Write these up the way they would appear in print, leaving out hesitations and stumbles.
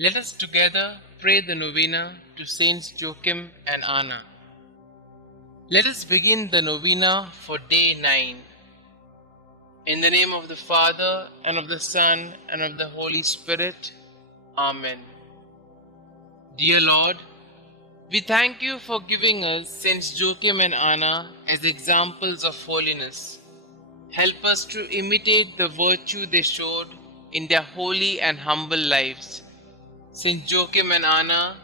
Let us together pray the Novena to Saints Joachim and Anna. Let us begin the Novena for day 9. In the name of the Father, and of the Son, and of the Holy Spirit. Amen. Dear Lord, we thank you for giving us Saints Joachim and Anna as examples of holiness. Help us to imitate the virtue they showed in their holy and humble lives. Saint Joachim and Anna,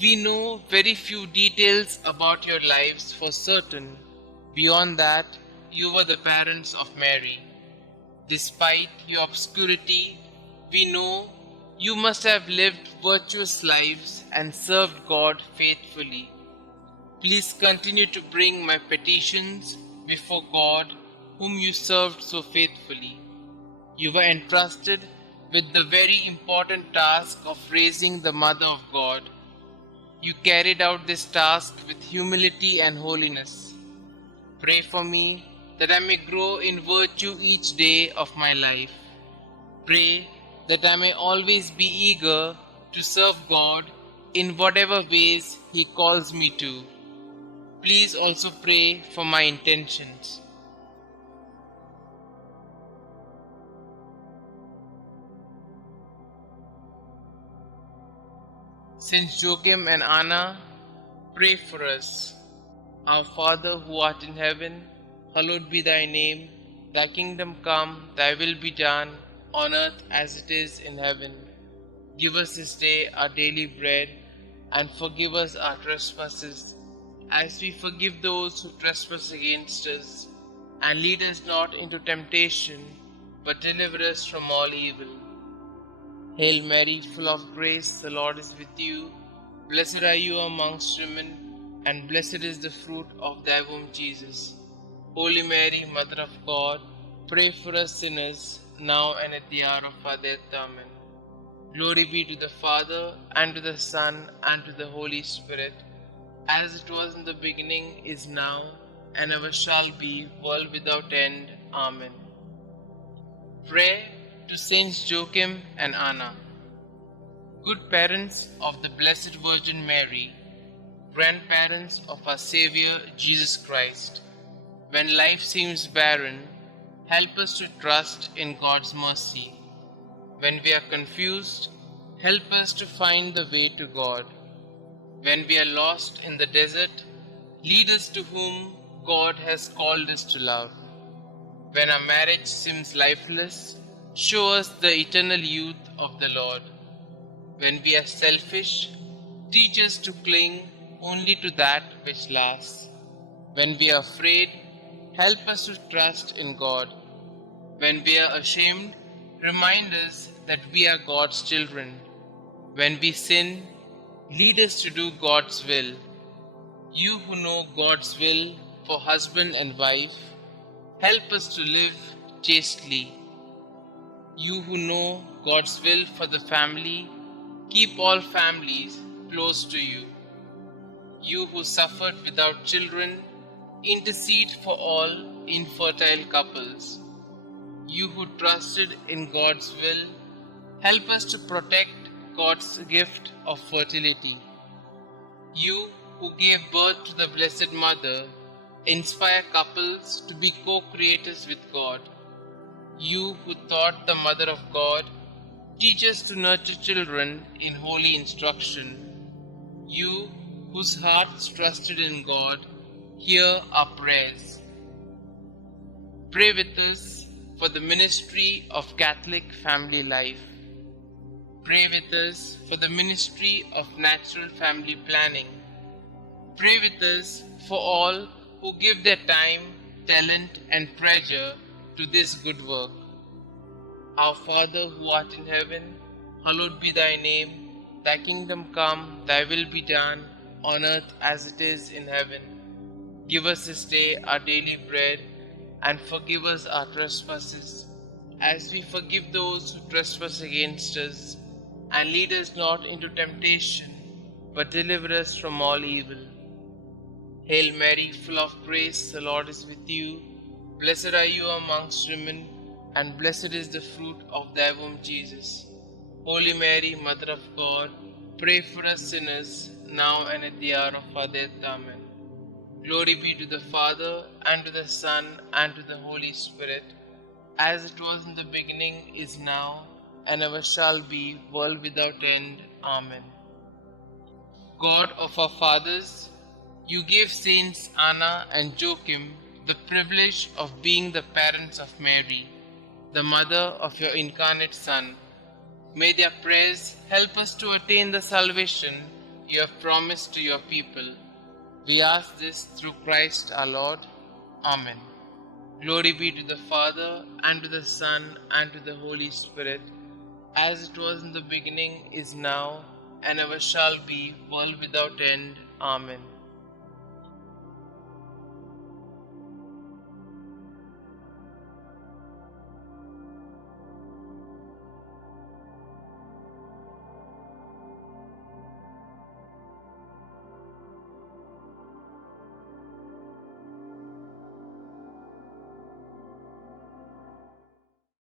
we know very few details about your lives for certain. Beyond that, you were the parents of Mary. Despite your obscurity, we know you must have lived virtuous lives and served God faithfully. Please continue to bring my petitions before God, whom you served so faithfully. You were entrusted with the very important task of raising the Mother of God. You carried out this task with humility and holiness. Pray for me that I may grow in virtue each day of my life. Pray that I may always be eager to serve God in whatever ways He calls me to. Please also pray for my intentions. Saints Joachim and Anna, pray for us. Our Father who art in heaven, hallowed be thy name. Thy kingdom come, thy will be done, on earth as it is in heaven. Give us this day our daily bread, and forgive us our trespasses, as we forgive those who trespass against us. And lead us not into temptation, but deliver us from all evil. Hail Mary, full of grace, the Lord is with you. Blessed are you amongst women, and blessed is the fruit of thy womb, Jesus. Holy Mary, Mother of God, pray for us sinners, now and at the hour of our death. Amen. Glory be to the Father, and to the Son, and to the Holy Spirit, as it was in the beginning, is now, and ever shall be, world without end. Amen. Pray to Saints Joachim and Anna. Good parents of the Blessed Virgin Mary, grandparents of our Xavier Jesus Christ, when life seems barren, help us to trust in God's mercy. When we are confused, help us to find the way to God. When we are lost in the desert, lead us to whom God has called us to love. When our marriage seems lifeless, show us the eternal youth of the Lord. When we are selfish, teach us to cling only to that which lasts. When we are afraid, help us to trust in God. When we are ashamed, remind us that we are God's children. When we sin, lead us to do God's will. You who know God's will for husband and wife, help us to live chastely. You who know God's will for the family, keep all families close to you. You who suffered without children, intercede for all infertile couples. You who trusted in God's will, help us to protect God's gift of fertility. You who gave birth to the Blessed Mother, inspire couples to be co-creators with God. You who taught the Mother of God, teach us to nurture children in holy instruction. You whose hearts trusted in God, hear our prayers. Pray with us for the ministry of Catholic family life. Pray with us for the ministry of natural family planning. Pray with us for all who give their time, talent, and treasure to this good work. Our Father who art in heaven, hallowed be thy name. Thy kingdom come, thy will be done, on earth as it is in heaven. Give us this day our daily bread, and forgive us our trespasses, as we forgive those who trespass against us. And lead us not into temptation, but deliver us from all evil. Hail Mary, full of grace, the Lord is with you. Blessed are you amongst women, and blessed is the fruit of thy womb, Jesus. Holy Mary, Mother of God, pray for us sinners, now and at the hour of our death. Amen. Glory be to the Father, and to the Son, and to the Holy Spirit, as it was in the beginning, is now, and ever shall be, world without end. Amen. God of our fathers, you gave Saints Anna and Joachim the privilege of being the parents of Mary, the mother of your incarnate Son. May their prayers help us to attain the salvation you have promised to your people. We ask this through Christ our Lord. Amen. Glory be to the Father, and to the Son, and to the Holy Spirit, as it was in the beginning, is now, and ever shall be, world without end. Amen.